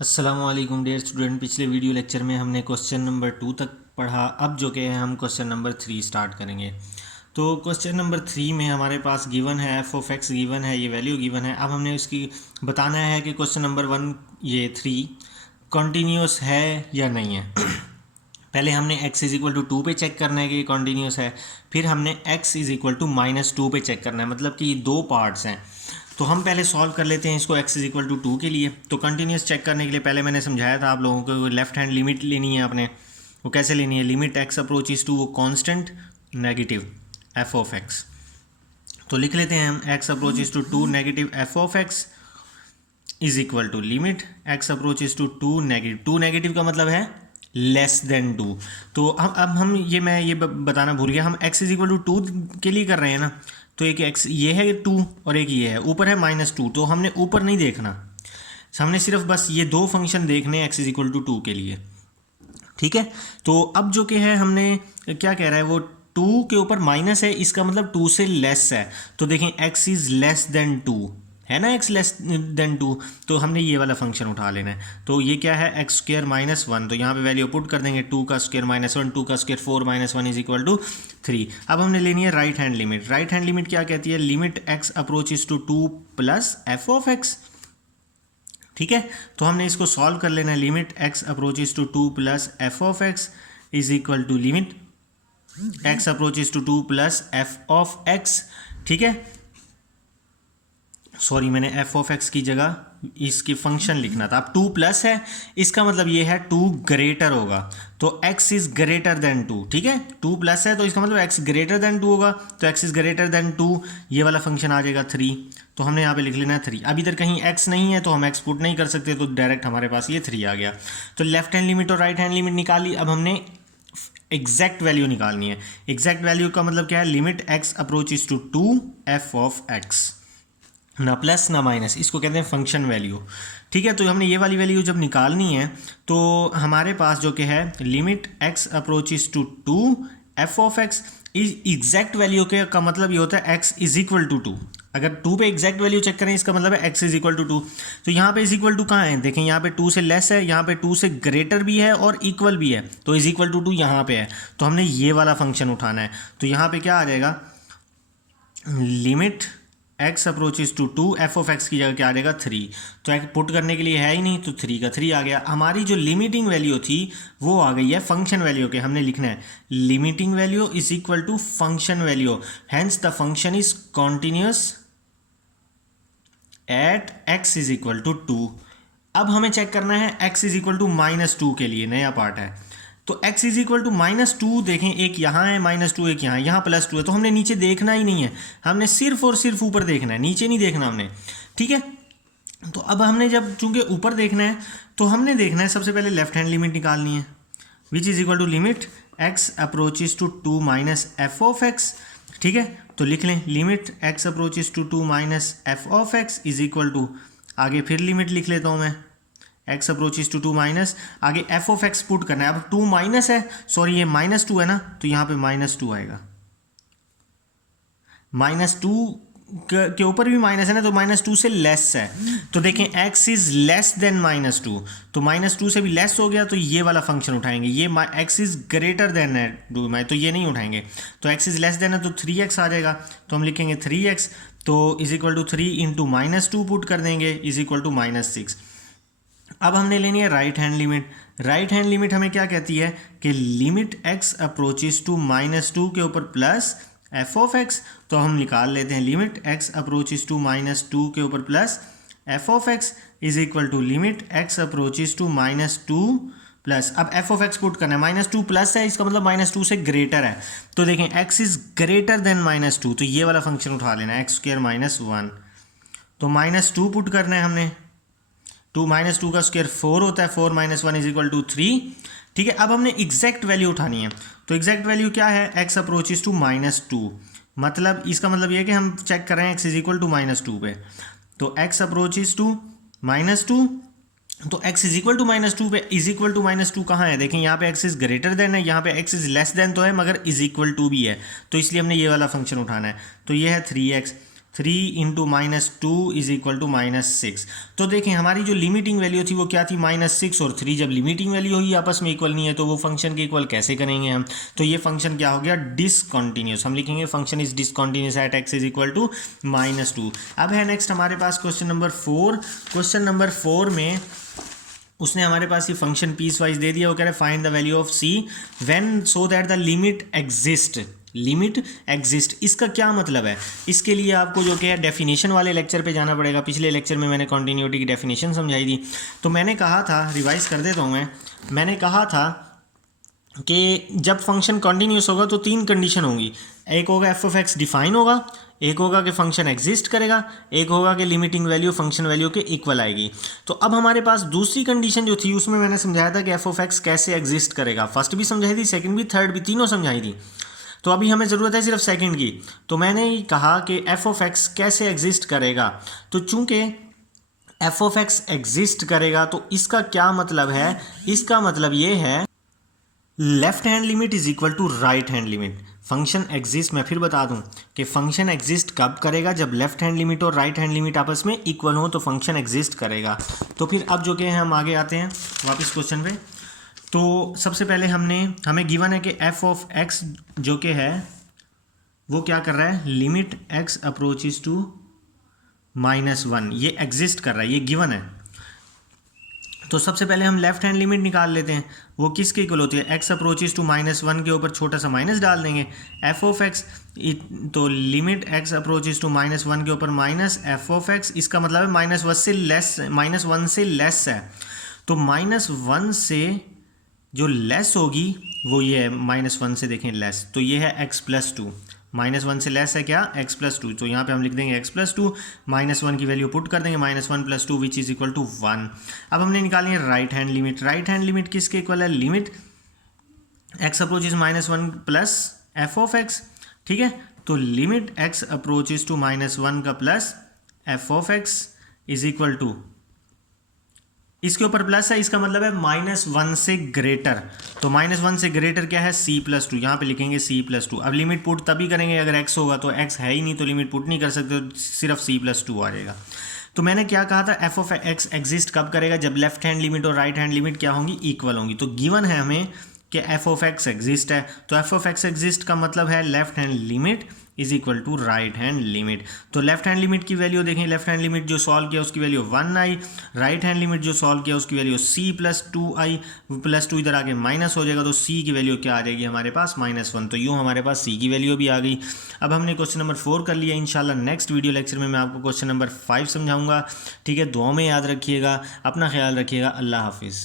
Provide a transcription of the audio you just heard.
अस्सलामुअलैकुम dear student. पिछले video lecture में हमने क्वेश्चन नंबर 2 तक पढ़ा। अब जो कि है हम क्वेश्चन नंबर 3 स्टार्ट करेंगे। तो क्वेश्चन नंबर 3 में हमारे पास गिवन है एफ ऑफ एक्स गिवन है, ये वैल्यू गिवन है। अब हमने उसकी बताना है कि क्वेश्चन नंबर 1 ये 3 कॉन्टीन्यूस है या नहीं है। पहले हमने x इज इक्वल टू 2 पे चेक करना है कि ये कॉन्टीन्यूस है, फिर हमने x इज इक्वल टू -2 पे चेक करना है, मतलब कि ये दो पार्ट्स हैं। तो हम पहले सॉल्व कर लेते हैं इसको x इज इक्वल टू 2 के लिए। तो कंटिन्यूस चेक करने के लिए पहले मैंने समझाया था आप लोगों को, लेफ्ट हैंड लिमिट लेनी है आपने। वो कैसे लेनी है? लिमिट x अप्रोचेस टू वो constant negative f of x। तो लिख लेते हैं हम x approaches to 2 negative f of x is equal to limit x approaches to 2 negative. 2 negative का मतलब है लेस देन 2। तो अब हम मैं ये बताना भूल गया, हम x इज इक्वल टू 2 के लिए कर रहे हैं ना। तो एक x ये है 2 और एक ये है, ऊपर है -2। तो हमने ऊपर नहीं देखना, हमने सिर्फ बस ये दो फंक्शन देखने x इज इक्वल टू 2 के लिए। ठीक है। तो अब जो कि है हमने क्या कह रहा है, वो 2 के ऊपर माइनस है, इसका मतलब 2 से लेस है। तो देखें x इज लेस देन 2 है ना, x लेस देन 2। तो हमने ये वाला फंक्शन उठा लेना है। तो ये क्या है, एक्स स्क्र -1। तो यहाँ पे वैल्यू पुट कर देंगे, 2 का स्क्र -1, 2 का स्क्र 4 -1 इज इक्वल टू 3। अब हमने लेनी है right hand limit. Right hand limit क्या कहती है? Limit x approaches to 2 plus f of x। ठीक है। तो हमने इसको सॉल्व कर लेना है। Limit x approaches to 2 plus f of x is equal to limit x approaches to 2 plus f of x। ठीक है, सॉरी मैंने f ऑफ x की जगह इसकी फंक्शन लिखना था। अब 2 प्लस है, इसका मतलब ये है 2 ग्रेटर होगा। तो x इज ग्रेटर देन 2। ठीक है, 2 प्लस है तो इसका मतलब x ग्रेटर देन 2 होगा। तो x इज ग्रेटर देन 2, ये वाला फंक्शन आ जाएगा 3। तो हमने यहाँ पे लिख लेना है 3। अब इधर कहीं x नहीं है तो हम x पुट नहीं कर सकते, तो डायरेक्ट हमारे पास ये 3 आ गया। तो लेफ्ट हैंड लिमिट और राइट हैंड लिमिट निकाली। अब हमने एग्जैक्ट वैल्यू निकालनी है। एग्जैक्ट वैल्यू का मतलब क्या है? Limit x approaches to 2 f of x, ना प्लस ना माइनस, इसको कहते हैं फंक्शन वैल्यू। ठीक है। तो हमने ये वाली वैल्यू जब निकालनी है तो हमारे पास जो कि है limit x approaches to 2 f of x is exact value के का मतलब ये होता है x इज इक्वल टू 2। अगर 2 पे एग्जैक्ट वैल्यू चेक करें, इसका मतलब है x इज इक्वल टू 2। तो यहाँ पे इज इक्वल टू कहाँ है? देखें यहाँ पे 2 से लेस है, यहाँ पे 2 से ग्रेटर भी है और इक्वल भी है। तो इज इक्वल टू 2 यहाँ पे है, तो हमने ये वाला फंक्शन उठाना है। तो यहाँ पे क्या आ जाएगा? Limit x approaches to 2 f of x की जगह क्या आ जाएगा? 3। तो x पुट करने के लिए है ही नहीं, तो 3 का 3 आ गया। हमारी जो लिमिटिंग वैल्यू थी वो आ गई है फंक्शन वैल्यू के। हमने लिखना है limiting value is equal to function value, hence the function is continuous at x is equal to 2। अब हमें चेक करना है x इज इक्वल टू -2 के लिए, नया पार्ट है। तो x इज इक्वल टू -2, देखें एक यहाँ है -2, एक यहाँ +2 है। तो हमने नीचे देखना ही नहीं है, हमने सिर्फ और सिर्फ ऊपर देखना है, नीचे नहीं देखना हमने। ठीक है। तो अब हमने जब चूंकि ऊपर देखना है तो हमने देखना है सबसे पहले लेफ्ट हैंड लिमिट निकालनी है, which is equal to limit x approaches to 2 minus f of x। ठीक है। तो लिख लें limit x approaches to 2 minus f of x is equal to, आगे फिर लिमिट लिख लेता हूँ मैं, x अप्रोचेस टू 2 माइनस, आगे f ऑफ x पुट करना है। अब 2 माइनस है, सॉरी ये -2 है ना, तो यहाँ पे -2 आएगा। -2 के ऊपर भी माइनस है ना, तो -2 से लेस है। तो देखें x इज लेस देन -2, तो -2 से भी लेस हो गया, तो ये वाला फंक्शन उठाएंगे। ये x इज ग्रेटर देन है 2, तो ये नहीं उठाएंगे। तो x इज लेस देन है तो 3x आ जाएगा, तो हम लिखेंगे 3x। तो is equal to 3 into -2 put कर देंगे, इज इक्वल टू -6। अब हमने लेनी है right hand limit. Right hand limit हमें क्या कहती है कि लिमिट x अप्रोचेस टू -2 के ऊपर प्लस f ऑफ x। तो हम निकाल लेते हैं लिमिट x अप्रोचेस टू -2 के ऊपर plus f of x is equal to limit x approaches to -2 plus, अब f ऑफ x पुट करना है, -2 प्लस है, इसका मतलब -2 से ग्रेटर है। तो देखें x इज ग्रेटर देन -2, तो ये वाला फंक्शन उठा लेना है, x² -1। तो -2 पुट करना है हमने, 2 -2 का स्क्वायर 4 होता है, 4 - 1 इज इक्वल टू 3। ठीक है। अब हमने एग्जैक्ट वैल्यू उठानी है। तो एग्जैक्ट वैल्यू क्या है? x अप्रोचेस टू -2, मतलब इसका मतलब ये है कि हम चेक कर रहे हैं x इज इक्वल टू -2 पे। तो x अप्रोचेस टू -2, तो x इज इक्वल टू -2 पे, इज इक्वल टू -2 कहाँ है? देखें यहाँ पे x इज ग्रेटर देन है, यहाँ पे x इज लेस देन तो है मगर इज इक्वल टू भी है, तो इसलिए हमने ये वाला फंक्शन उठाना है। तो ये है 3x। 3 into -2 is equal to -6। तो देखें हमारी जो लिमिटिंग वैल्यू थी वो क्या थी, -6, और 3 जब लिमिटिंग वैल्यू हुई आपस में इक्वल नहीं है तो वो फंक्शन के इक्वल कैसे करेंगे हम। तो ये फंक्शन क्या हो गया, डिसकंटिन्यूस। हम लिखेंगे function is discontinuous at x is equal to -2। अब है नेक्स्ट हमारे पास क्वेश्चन नंबर 4। क्वेश्चन नंबर 4 में उसने हमारे पास ये फंक्शन पीस वाइज दे दिया। वो कह रहे हैं find the value of c when so that the limit exist. Limit exist इसका क्या मतलब है, इसके लिए आपको जो कि है डेफिनेशन वाले लेक्चर पे जाना पड़ेगा। पिछले लेक्चर में मैंने कॉन्टीन्यूटी की डेफिनेशन समझाई थी। तो मैंने कहा था, रिवाइज कर देता हूँ मैंने कहा था कि जब फंक्शन कॉन्टीन्यूस होगा तो 3 कंडीशन होंगी। एक होगा एफ ऑफ एक्स डिफाइन होगा, एक होगा कि फंक्शन एग्जिस्ट करेगा, एक होगा कि लिमिटिंग वैल्यू फंक्शन वैल्यू के इक्वल आएगी। तो अब हमारे पास दूसरी कंडीशन जो थी उसमें मैंने समझाया था कि एफ ऑफ एक्स कैसे एग्जिस्ट करेगा। फर्स्ट भी समझाई थी, सेकंड भी, थर्ड भी, तीनों समझाई थी। तो अभी हमें ज़रूरत है सिर्फ सेकंड की। तो मैंने कहा कि एफ ऑफ एक्स कैसे एग्जिस्ट करेगा। तो चूंकि एफ ऑफ एक्स एग्जिस्ट करेगा तो इसका क्या मतलब है, इसका मतलब ये है left hand limit is equal to right hand limit. Function exist, मैं फिर बता दूं कि फंक्शन एग्जिस्ट कब करेगा, जब लेफ्ट हैंड लिमिट और राइट हैंड लिमिट आपस में इक्वल हो तो फंक्शन एग्जिस्ट करेगा। तो फिर अब जो कि हम आगे आते हैं वापस क्वेश्चन पे। तो सबसे पहले हमें गिवन है कि एफ ऑफ एक्स जो कि है वो क्या कर रहा है, लिमिट एक्स अप्रोचेस टू -1, ये एग्जिस्ट कर रहा है, ये गिवन है। तो सबसे पहले हम लेफ्ट हैंड लिमिट निकाल लेते हैं। वो किसके इक्वल होती है, x अप्रोचेस टू -1 के ऊपर छोटा सा माइनस डाल देंगे, एफ ऑफ एक्स। तो लिमिट x अप्रोचेस टू -1 के ऊपर माइनस एफ ऑफ एक्स, इसका मतलब है -1 से लेस है। तो -1 से जो लेस होगी वो ये है, -1 से देखें लेस, तो ये है x+2। -1 से लेस है क्या, x+2। तो यहाँ पे हम लिख देंगे x+2, -1 की वैल्यू पुट कर देंगे, -1+2 विच इज इक्वल टू 1। अब हमने निकाली है right hand limit. Right hand limit किसके इक्वल है, limit x approaches -1 plus f of x. ठीक है, तो लिमिट x अप्रोचेस टू -1 का plus f of x is equal to, इसके ऊपर प्लस है, इसका मतलब है -1 से ग्रेटर। तो -1 से ग्रेटर क्या है, c+2। यहाँ पे लिखेंगे c+2। अब लिमिट पुट तभी करेंगे अगर x होगा, तो x है ही नहीं तो लिमिट पुट नहीं कर सकते, तो सिर्फ c+2 आ जाएगा। तो मैंने क्या कहा था, एफ ऑफ एक्स एग्जिस्ट कब करेगा, जब लेफ्ट हैंड लिमिट और राइट हैंड लिमिट क्या होंगी, इक्वल होंगी। तो गिवन है हमें कि एफ ऑफ एक्स एग्जिस्ट है। तो एफ ऑफ एक्स एग्जिस्ट का मतलब है left hand limit is equal to right hand limit. तो लेफ्ट हैंड लिमिट की वैल्यू देखें, लेफ्ट हैंड लिमिट जो सॉल्व किया उसकी वैल्यू 1 आई, राइट हैंड लिमिट जो सॉल्व किया उसकी वैल्यू c+2 आई, +2 इधर आके माइनस हो जाएगा, तो c की वैल्यू क्या आ जाएगी हमारे पास, -1। तो यूँ हमारे पास c की वैल्यू भी आ गई। अब हमने क्वेश्चन नंबर 4 कर लिया। इंशाल्लाह नेक्स्ट वीडियो लेक्चर में मैं आपको क्वेश्चन नंबर 5 समझाऊंगा। ठीक है, दुआ में याद रखिएगा, अपना ख्याल रखिएगा। अल्लाह हाफिज़।